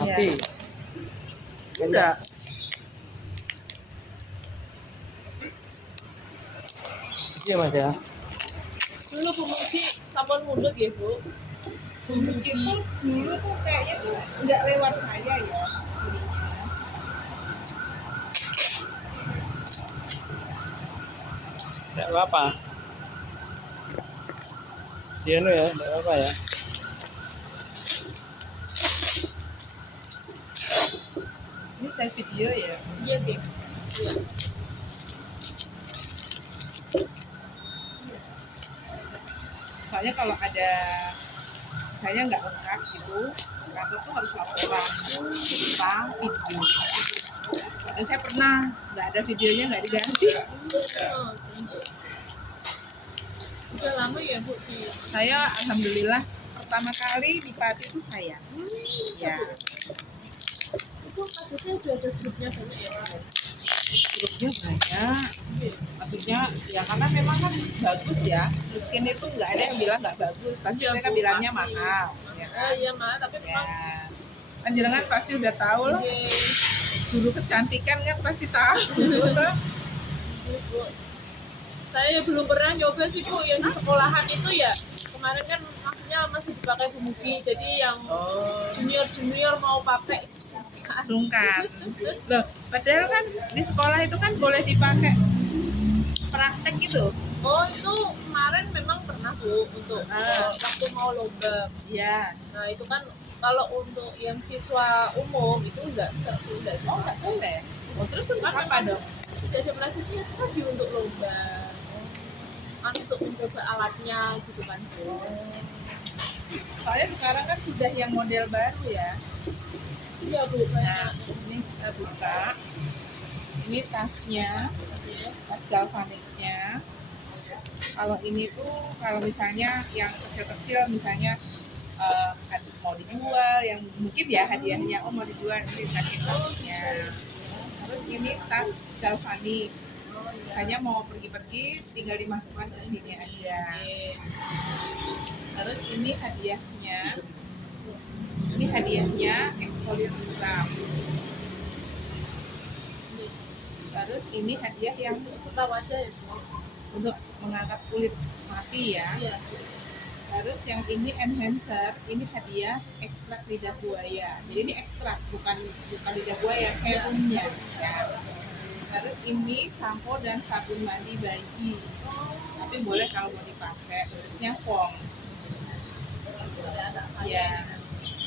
Mati. Udah. Iya Mas ya. Dulu pemudik sampun mundut ya Bu. Itu dulu tuh kayaknya tuh nggak lewat saya ya. Enggak apa-apa. Iya no ya, enggak apa-apa ya. Ini saya video ya. Iya deh. Iya. Soalnya kalau ada saya nggak lengkap gitu, kantor tuh harus laporan tentang video. Dan saya pernah nggak ada videonya nggak diganti. Oh, udah lama ya Bu di Saya alhamdulillah pertama kali di Pati itu saya. Ya, itu kasusnya udah ada grupnya banyak ya Pak? grupnya banyak. Maksudnya ya karena memang kan bagus ya. Miskin itu nggak ada yang bilang nggak bagus. Pasti Iya, mereka Bu, bilangnya pasti. mahal. Ya kan? Iya Mak, tapi Ya. memang Panjenengan pasti udah tahu lah. iya, Guru kecantikan kan pasti tahu. iya, Bu. Saya belum pernah nyoba sih Bu yang di sekolahan itu ya. Kemarin kan maksudnya masih dipakai bumugi, jadi yang Oh. junior mau pakai Sungkan. Loh, padahal kan di sekolah itu kan boleh dipakai praktek gitu. Oh itu kemarin memang pernah Bu untuk waktu mau lomba. Iya. Nah itu kan kalau untuk yang siswa umum itu enggak. Oh, nggak boleh. Oh, terus untuk Kan apa dong? tidak ada pelajarannya itu tadi untuk lomba. Kan untuk mencoba alatnya gitu kan Bu. Soalnya sekarang kan sudah yang model baru ya. Iya Bu. Nah, ini kita buka. Ini tasnya, tas galvaniknya. Kalau ini tuh, kalau misalnya yang kecil-kecil, misalnya mau dijual, yang mungkin ya hadiahnya, oh mau dijual, nanti kasih tasnya. Terus ini tas galvanik. Misalnya mau pergi-pergi, tinggal dimasukkan ke sini aja. Terus ini hadiahnya. Ini hadiahnya exfoliant scrub. Terus ini hadiah yang Suka wajah ya Bu. untuk mengangkat kulit mati ya. Iya. Terus yang ini enhancer, ini hadiah ekstrak lidah buaya. Jadi ini ekstrak, bukan lidah buaya, serumnya ya. Terus ini sampo dan sabun mandi bayi. Tapi boleh kalau mau dipakai, bentuknya foam. Ya.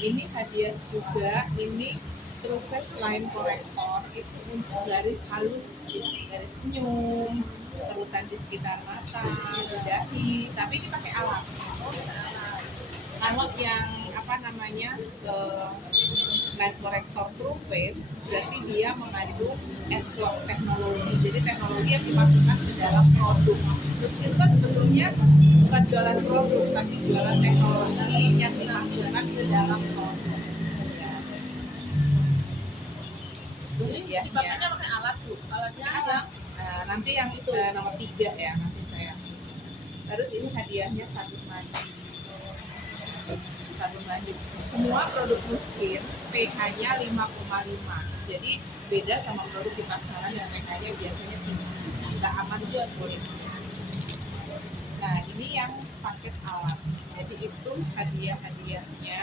Ini hadiah juga, ini True Face Line Corrector itu untuk garis halus, garis senyum, kerutan di sekitar mata, di dahi, tapi ini pakai alat. Kalau yang apa namanya line corrector True Face berarti dia mengandung edgelog teknologi, jadi teknologi yang dimasukkan ke dalam produk. Terus itu kan sebetulnya bukan jualan produk, tapi jualan teknologi yang dimasukkan ke dalam produk. Jadi dipakainya pakai alat Bu. Alatnya yang Nah, nanti yang itu nomor 3 ya nanti saya. Terus ini hadiahnya sabun mandi. Sabun mandi. Semua produk Nuskin pH-nya 5,5. Jadi beda sama produk di pasaran yang pH-nya biasanya tinggi. Nggak aman untuk kulit. Nah, ini yang paket alat. Jadi itu hadiah-hadiahnya.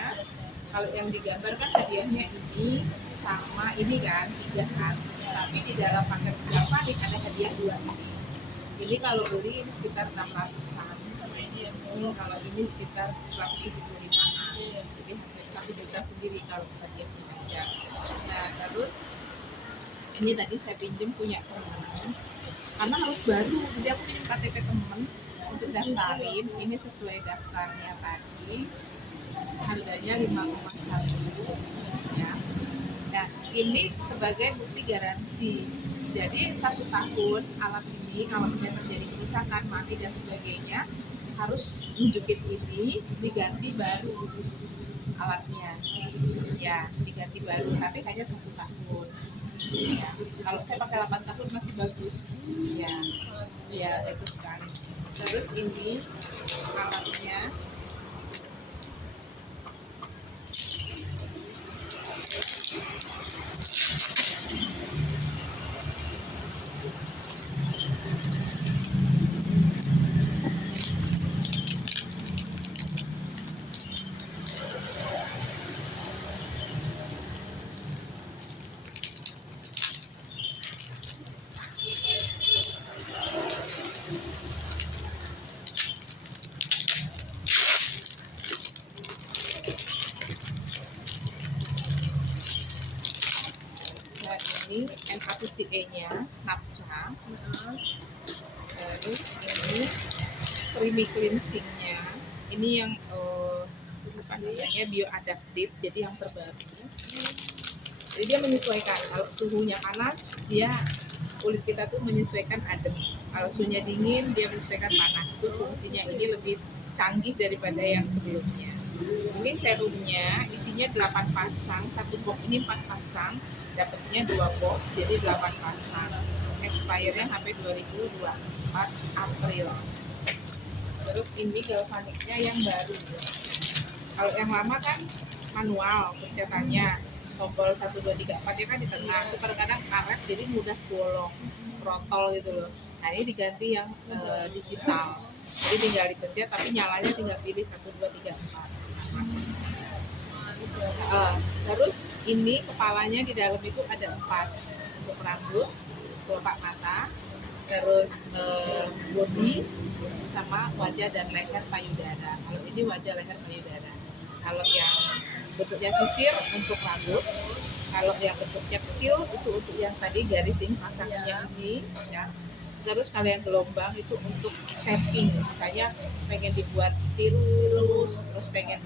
Kalau yang digambarkan hadiahnya ini sama ini kan 3 kan. Tapi di dalam paket galvanik ada hadiah 2 ini. Jadi kalau beli ini sekitar 600-an. sama ini ya Bu. Kalau ini sekitar 175-an. Jadi hampir 1 juta sendiri kalau hadiah ini aja. Nah, terus ini tadi saya pinjam punya teman. Karena harus baru, jadi aku pinjam KTP teman untuk daftarin. Ini sesuai daftarnya tadi. Harganya 5,1 ya. Nah, ini sebagai bukti garansi. Jadi 1 tahun alat ini kalau misalnya terjadi kerusakan, mati dan sebagainya harus nunjukin ini diganti baru alatnya. Ya, diganti baru tapi hanya 1 tahun. Ya. Kalau saya pakai 8 tahun masih bagus. Ya. Ya, itu sekali. Terus ini alatnya. ini NAPCE-nya, napca. Heeh. Terus ini creamy cleansing-nya. Ini yang apa namanya bioadaptif, jadi yang terbaru. Jadi dia menyesuaikan. Kalau suhunya panas, dia kulit kita tuh menyesuaikan adem. Kalau suhunya dingin, dia menyesuaikan panas. Tuh fungsinya ini lebih canggih daripada yang sebelumnya. Ini serumnya isinya 8 pasang, satu box ini 4 pasang, dapatnya 2 box, jadi 8 pasang. Expire-nya sampai 2024 April. Terus ini galvaniknya yang baru. Kalau yang lama kan manual pencetannya, tombol 1 2 3 4 ya kan di tengah. Itu kadang-kadang karet jadi mudah bolong, protol gitu loh. Nah, ini diganti yang digital. Jadi tinggal dipencet tapi nyalanya tinggal pilih 1 2 3 4. Terus ini kepalanya di dalam itu ada 4 untuk rambut, kelopak mata, terus body sama wajah dan leher payudara. Kalau ini wajah leher payudara. Kalau yang bentuknya sisir untuk rambut, kalau yang bentuknya kecil itu untuk yang tadi garisin pasangnya ini ya. Terus kalau yang gelombang itu untuk shaping, misalnya pengen dibuat tirus, terus pengen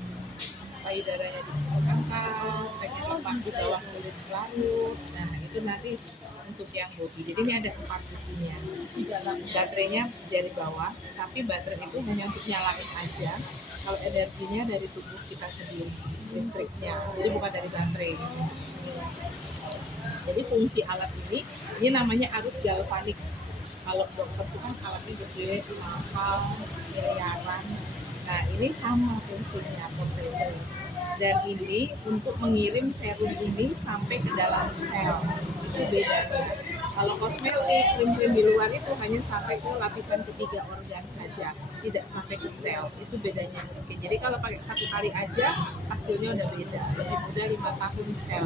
payudaranya dipangkal, pengen lemak di bawah kulit laut. Nah itu nanti untuk yang body. Jadi ini ada 4 sisinya. Di dalamnya. Baterainya dari bawah, tapi baterai itu hanya untuk nyalain aja. Kalau energinya dari tubuh kita sendiri, listriknya, jadi bukan dari baterai. Jadi fungsi alat ini namanya arus galvanik. Kalau dokter itu kan alatnya gede, mahal, miliaran. Nah ini sama fungsinya kompresor. Dan ini untuk mengirim serum ini sampai ke dalam sel. Itu bedanya. Kalau kosmetik, krim-krim di luar itu hanya sampai ke lapisan ketiga organ saja, tidak sampai ke sel. Itu bedanya Nuskin. Jadi kalau pakai 1 kali aja, hasilnya udah beda. Lebih mudah 5 tahun sel.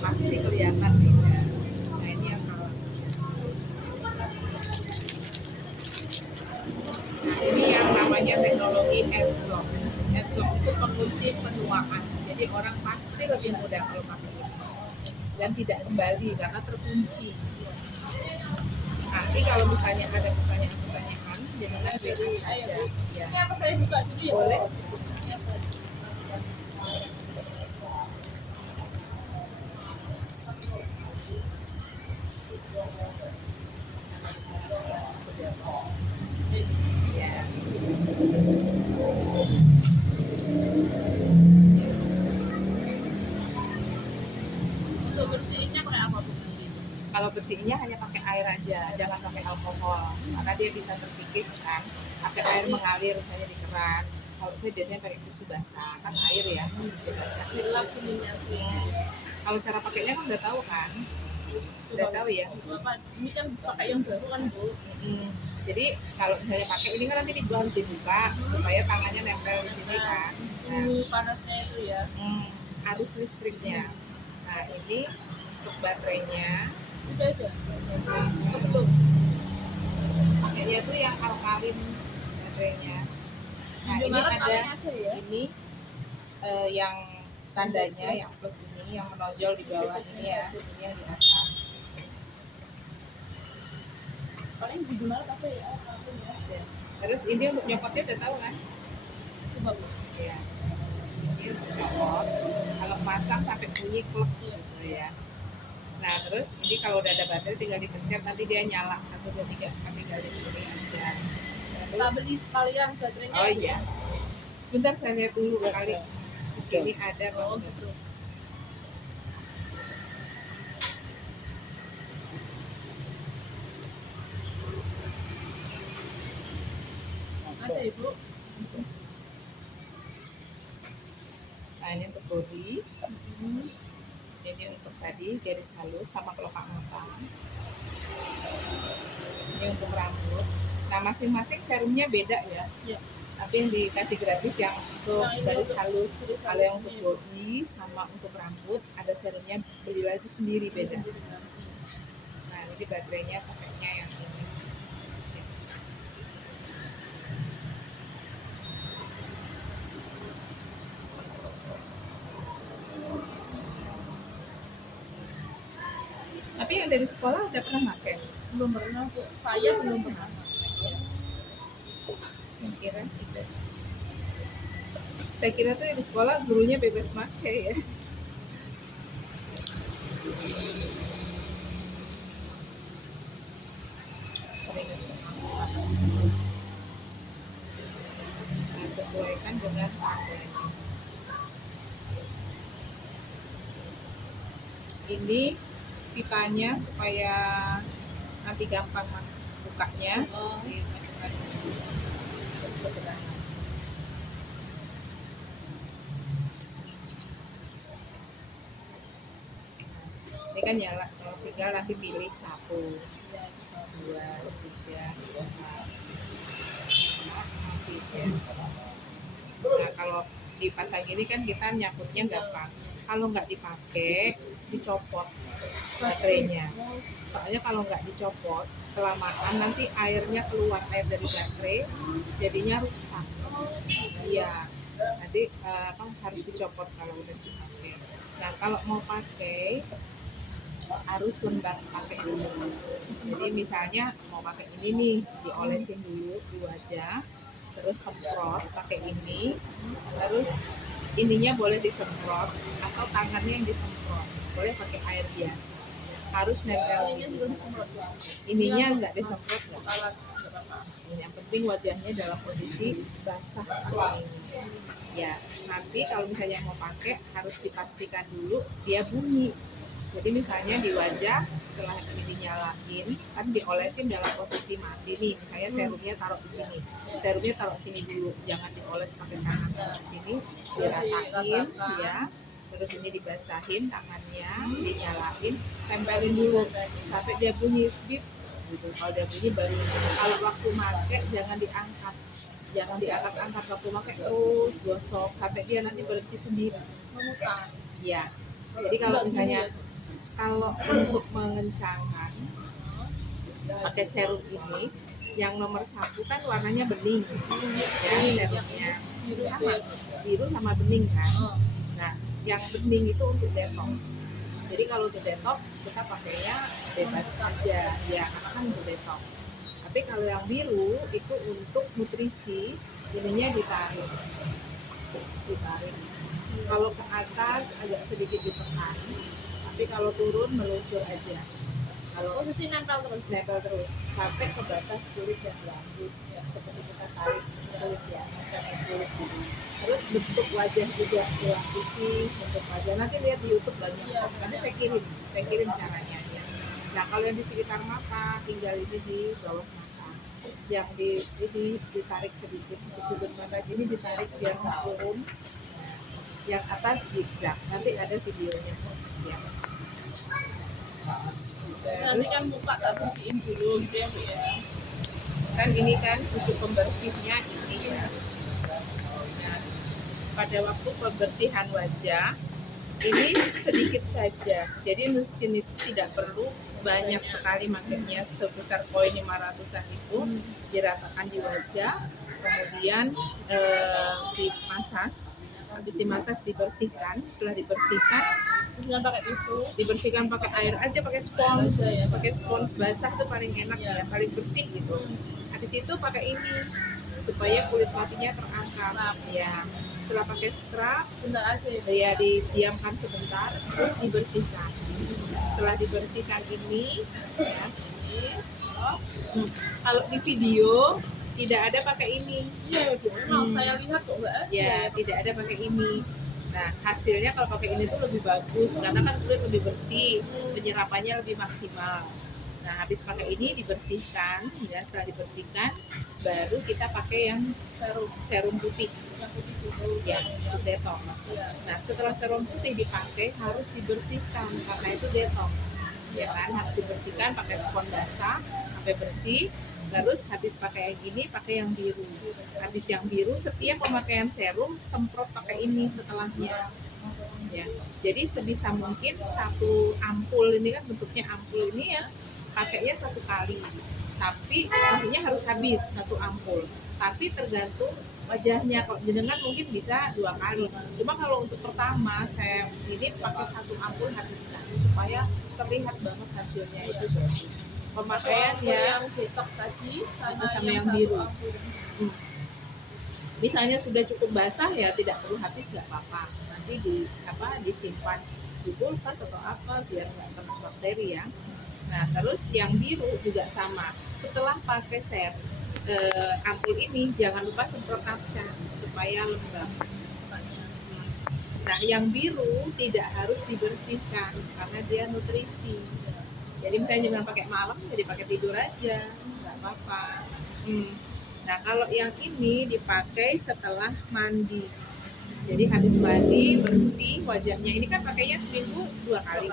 Pasti kelihatan beda. Nah ini yang kalau. Nah ini yang namanya teknologi Headlock. Headlock itu pengunci penuaan. Jadi orang pasti lebih mudah kalau pakai ini. Dan tidak kembali karena terkunci. Nanti kalau misalnya ada pertanyaan-pertanyaan, jadinya bebas aja. Ya. Ini apa saya buka dulu ya? Boleh. Ya. Untuk bersihinnya pakai apa Bu? Kalau bersihinnya hanya pakai air aja, jangan pakai alkohol, karena dia bisa terkikis kan. Pakai air mengalir misalnya di keran. Kalau saya biasanya pakai tisu basah, kan air ya, tisu basah. Gelap ininya. Kalau cara pakainya kan udah tahu kan? Udah tahu ya. Bapak, ini kan pakai yang baru kan Bu? Jadi kalau misalnya pakai ini kan nanti harus dibuka supaya tangannya nempel di sini kan. Nah, Panasnya itu ya. arus listriknya. Nah ini untuk baterainya. Udah ada. Baterainya. Belum. Pakainya tuh yang alkalin baterainya. Nah ini Indomaret ada ada ya? ini yang tandanya yang plus ini yang menonjol di bawah ini ya, ini yang di atas. Paling di Indomaret apa ya? Ya. Terus ini untuk nyopotnya udah tahu kan? Coba Bu. Iya. Ini untuk nyopot. Kalau pasang sampai bunyi klek gitu ya. Nah terus ini kalau udah ada baterai tinggal dipencet nanti dia nyala 1 2 3 4 tinggal di sini aja. Kita beli sekalian baterainya. Oh iya. Sebentar saya lihat dulu kali di sini ada apa Oh enggak. gitu. Ada Ibu. Nah ini untuk body, ini untuk tadi garis halus sama kelopak mata. Ini untuk rambut. Nah masing-masing serumnya beda ya. Iya. Tapi yang dikasih gratis yang untuk Yang ini garis untuk halus, garis kalau yang halusnya untuk itu. body sama untuk rambut ada serumnya beli lagi sendiri beda. Nah ini baterainya pakainya yang ini. yang dari sekolah udah pernah pakai? Belum pernah Bu. Saya belum pernah. Saya kira tuh di sekolah gurunya bebas pakai ya. Nah, sesuaikan dengan pakaian. Ini pipanya supaya nanti gampang bukanya. Oh. Dimasukkan sederhana. Ini kan nyala, tinggal nanti pilih 1, 2, 3, 4, 5, 6. Nah kalau dipasang gini kan kita nyangkutnya gampang. Kalau nggak dipakai, dicopot baterainya. Soalnya kalau nggak dicopot, kelamaan nanti airnya keluar, air dari baterai, jadinya rusak. Iya, nanti harus dicopot kalau udah dipakai. Nah kalau mau pakai harus lembab pakai dulu. Jadi misalnya mau pakai ini nih, diolesin dulu di wajah, terus semprot pakai ini, terus ininya boleh disemprot atau tangannya yang disemprot, boleh pakai air biasa. Harus nempel. Ininya juga disemprot Bu. Ininya nggak disemprot nggak. Alat nggak apa-apa. Yang penting wajahnya dalam posisi basah pakai ini. Ya, nanti kalau misalnya mau pakai harus dipastikan dulu dia bunyi. Jadi misalnya di wajah setelah ini dinyalain kan diolesin dalam posisi mati nih. Misalnya serumnya taruh di sini. Serumnya taruh sini dulu, jangan dioles pakai tangan. Taruh di sini, diratain ya. Terus ini dibasahin tangannya, dinyalain, tempelin dulu sampai dia bunyi bip gitu. Kalau dia bunyi baru. Kalau waktu pakai jangan diangkat. Jangan diangkat-angkat waktu pakai, terus gosok sampai dia nanti berhenti sendiri. Memutar. Ya. Jadi kalau misalnya kalau untuk mengencangkan pakai serum ini yang nomor 1 kan warnanya bening ya, serumnya biru sama bening kan. Nah yang bening itu untuk detox. Jadi kalau untuk detox kita pakainya bebas aja ya, karena kan untuk detox. Tapi kalau yang biru itu untuk nutrisi, ininya ditarik. Kalau ke atas agak sedikit ditekan, tapi kalau turun meluncur aja. Kalau Posisi nempel terus. sampai ke batas kulit dan rambut ya, seperti kita tarik kulit ya, macam kulit gitu. Terus bentuk wajah juga, tulang putih, bentuk wajah. Nanti lihat di YouTube banyak. Ya, Nanti saya kirim caranya ya. Nah kalau yang di sekitar mata, tinggal ini di bawah mata. Yang ini ditarik sedikit di sudut mata gini, ditarik biar nggak turun. Yang atas zigzag, nanti ada videonya ya. Nanti kan buka tak bersihin dulu gitu ya Bu ya. Kan ini kan untuk pembersihnya ini ya. Nah, pada waktu pembersihan wajah ini sedikit saja, jadi Nuskin itu tidak perlu banyak sekali makanya sebesar koin 500-an itu diratakan di wajah, kemudian dimasas. Habis dimasas dibersihkan, setelah dibersihkan Dengan pakai tisu. dibersihkan pakai air aja, pakai spons ya, pakai spons basah itu paling enak ya, paling bersih gitu. Habis itu pakai ini supaya kulit matinya terangkat ya. Setelah pakai scrub Bentar aja ya. ya didiamkan sebentar, terus dibersihkan. Setelah dibersihkan ini ya, terus kalau di video tidak ada pakai ini. Iya Bu, memang saya lihat kok Mbak. Ya tidak ada pakai ini. Nah hasilnya kalau pakai ini tuh lebih bagus karena kan kulit lebih bersih, penyerapannya lebih maksimal. Nah habis pakai ini dibersihkan ya, setelah dibersihkan baru kita pakai yang serum putih Yang putih dulu. ya, untuk detox. Nah setelah serum putih dipakai harus dibersihkan karena itu detox ya kan, harus dibersihkan pakai spons basah sampai bersih. Terus habis pakai yang gini pakai yang biru. Habis yang biru setiap pemakaian serum semprot pakai ini setelahnya. Ya. Jadi sebisa mungkin satu ampul ini kan bentuknya ampul ini ya, pakainya 1 kali. Tapi maksudnya harus habis 1 ampul. Tapi tergantung wajahnya. Kalau jenengan mungkin bisa 2 kali. Cuma kalau untuk pertama saya ini pakai 1 ampul habiskan supaya terlihat banget hasilnya itu bagus. Pemakaian Ampul ya yang detox tadi sama, sama yang satu biru. ampul. Misalnya sudah cukup basah ya tidak perlu habis, nggak apa-apa. Nanti disimpan di kulkas atau apa biar nggak kena bakteri ya. Nah terus yang biru juga sama. Setelah pakai ampul ini jangan lupa semprot kaca supaya lembab. Nah yang biru tidak harus dibersihkan karena dia nutrisi. Jadi misalnya jangan pakai malam, jadi pakai tidur aja, nggak apa-apa. Nah kalau yang ini dipakai setelah mandi. Jadi habis mandi bersih wajahnya. Ini kan pakainya seminggu 2 kali.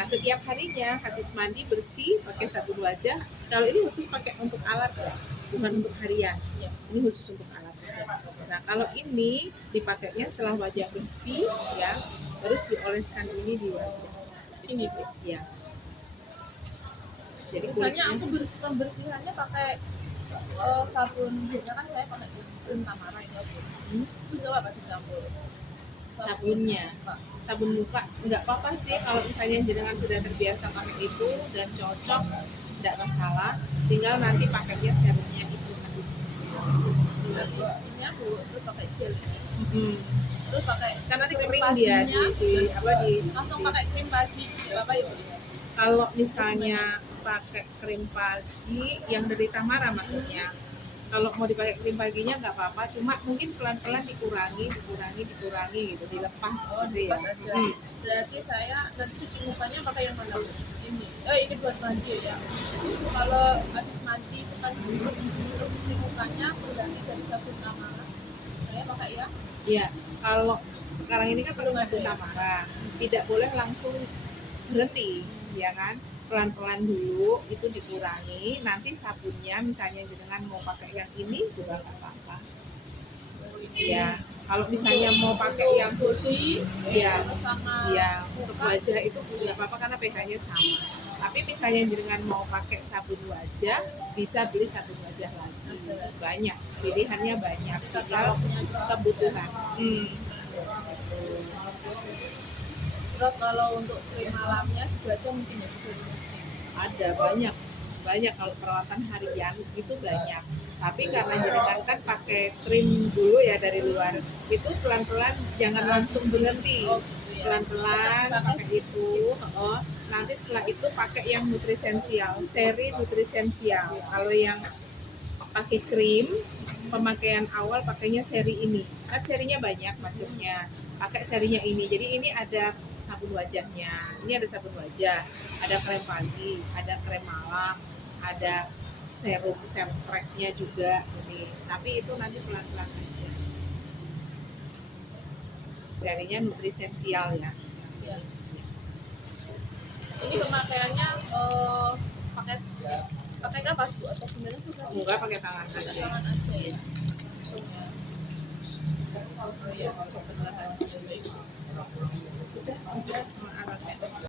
Nah setiap harinya habis mandi bersih pakai sabun wajah. Kalau ini khusus pakai untuk alat ya, bukan untuk harian. Ini khusus untuk alat aja. Nah kalau ini dipakainya setelah wajah bersih ya, terus dioleskan ini di wajah. Ini ya. Jadi Misalnya kulitnya aku pembersihannya pakai sabun, biasanya kan saya pakai krim Tamara itu. Itu juga apa dicampur? sabunnya. Pak. Sabun muka nggak apa-apa sih kalau misalnya jenengan sudah terbiasa pakai itu dan cocok, tidak masalah. Tinggal nanti pakainya serumnya itu habis. Habis ini aku terus pakai gel ini. Terus pakai Kan nanti krim kering dia paginya, di langsung pakai krim pagi apa ya? kalau misalnya pakai krim pagi yang dari Tamara maksudnya. Kalau mau dipakai krim paginya nggak apa-apa, cuma mungkin pelan-pelan dikurangi gitu, dilepas gitu ya. Pas aja. Berarti saya nanti cuci mukanya pakai yang mana? Ini. Ini buat mandi ya. Kalau habis mandi itu kan terus cuci mukanya berganti dari sabun Tamara. Saya pakai ya. Iya, kalau sekarang ini kan pakai sabun Tamara, tidak boleh langsung berhenti, ya kan? Pelan-pelan dulu itu dikurangi, nanti sabunnya misalnya jenengan mau pakai yang ini juga nggak apa-apa. Ya, kalau misalnya mau pakai yang khusus, ya, sama ya untuk wajah itu nggak apa-apa karena pH-nya sama. Tapi misalnya jenengan mau pakai sabun wajah, bisa beli sabun wajah lagi. Banyak, pilihannya banyak. Tinggal kebutuhan. Terus kalau untuk krim malamnya juga ada mungkin ya Ada banyak kalau perawatan harian itu banyak. Tapi karena jenengan kan pakai krim dulu ya dari luar, itu pelan-pelan jangan langsung berhenti. Pelan-pelan pakai itu. Nanti setelah itu pakai yang nutrisensial, seri nutrisensial. Kalau yang pakai krim, pemakaian awal pakainya seri ini. Kan serinya banyak macamnya. Pakai serinya ini. Jadi ini ada sabun wajahnya. Ini ada sabun wajah, ada krem pagi, ada krem malam, ada serum tracknya juga ini. Tapi itu nanti pelan-pelan aja. Serinya nutrisensial ya. Ini pemakaiannya pakai kapas bu atau sebenarnya sudah Enggak pakai tangan aja. tangan aja ya. Oh ya, cocok bahannya baik.